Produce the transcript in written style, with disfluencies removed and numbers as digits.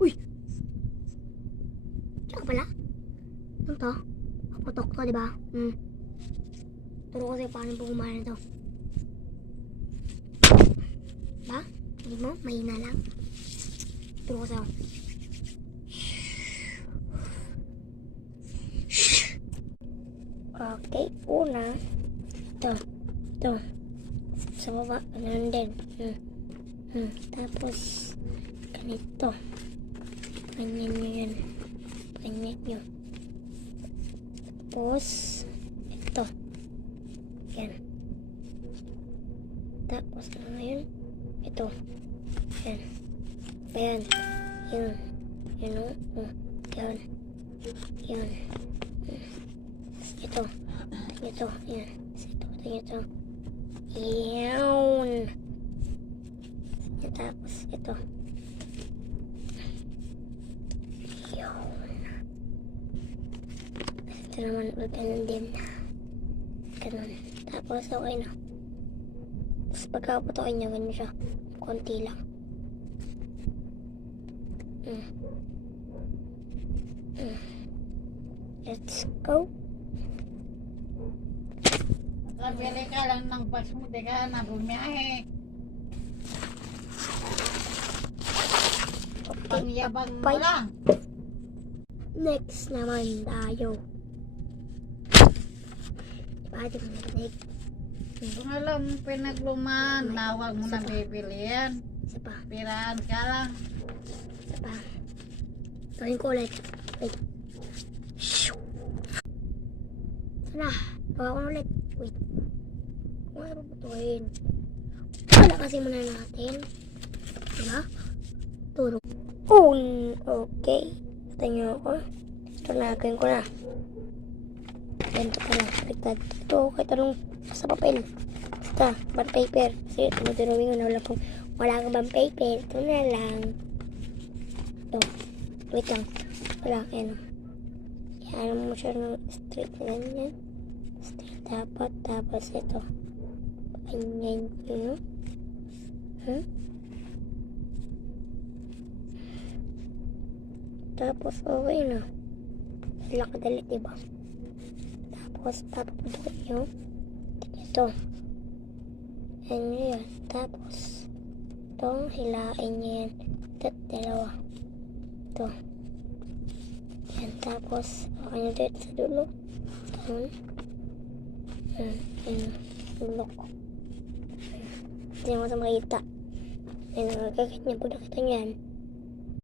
Uy! Tsaka pala. Ano to? Putok to, diba? Turo ko sa'yo paano po gumana to. Ba? Hindi mo? Mahina lang. Turo ko sa'yo. Okay, una. Ito. Sa baba, ganun din. Tapos, ganito. Ganyan nyo yan. Ganyan nyo. Tapos, ito. Yan. Tapos, ano ngayon? Ito. Yan. Ayan. Yun. Yun o. Yan. Yan. Ito. Ito. Yan. Ito. Yan. Tapos, ito. Yan. Ito naman, ganun din. Ganun. Tapos, okay na. Tapos, pagkaputokin niya, ganun siya. Konti lang. Let's go. Pili ka lang ng bus mo, di ka na bumiyahe. Pangyabang mo lang. Next naman tayo. Diba, di mo narinig? Kung alam mo pinagluman, nawag mo na bibilihan. Isa pa. Piraan ka lang. Isa pa. Gawin ko ulit. Wait. Sana. Gawa ko ulit. Wait. Kung ano paputuin. Wala kasi muna natin. Diba? Turo. Okay. Ito nyo ako. Ito na. Gawin ko na. Ganito pa lang. Baliktad. Ito. Kahit anong sa papel. Basta. Band paper. Kasi tumuturuin ko na wala kang band paper. Ito na lang. Ito. Wait lang. Wala. Ayan. Yan mo siya ng straight na ganyan. Straight dapat. Tapos ito. Ganyan yun. Tapos okay na. Wala kadali, diba? Tapos papaputukin nyo. Ito. Yan yun. Tapos itong hilain nyo yan. Ito't dalawa. Ito. Yan. Tapos okay nyo dito sa dulo. Ganun. Yan. Bulok. Hindi naman sa makita. Yan. Nagkaganyan po nakita nyo yan.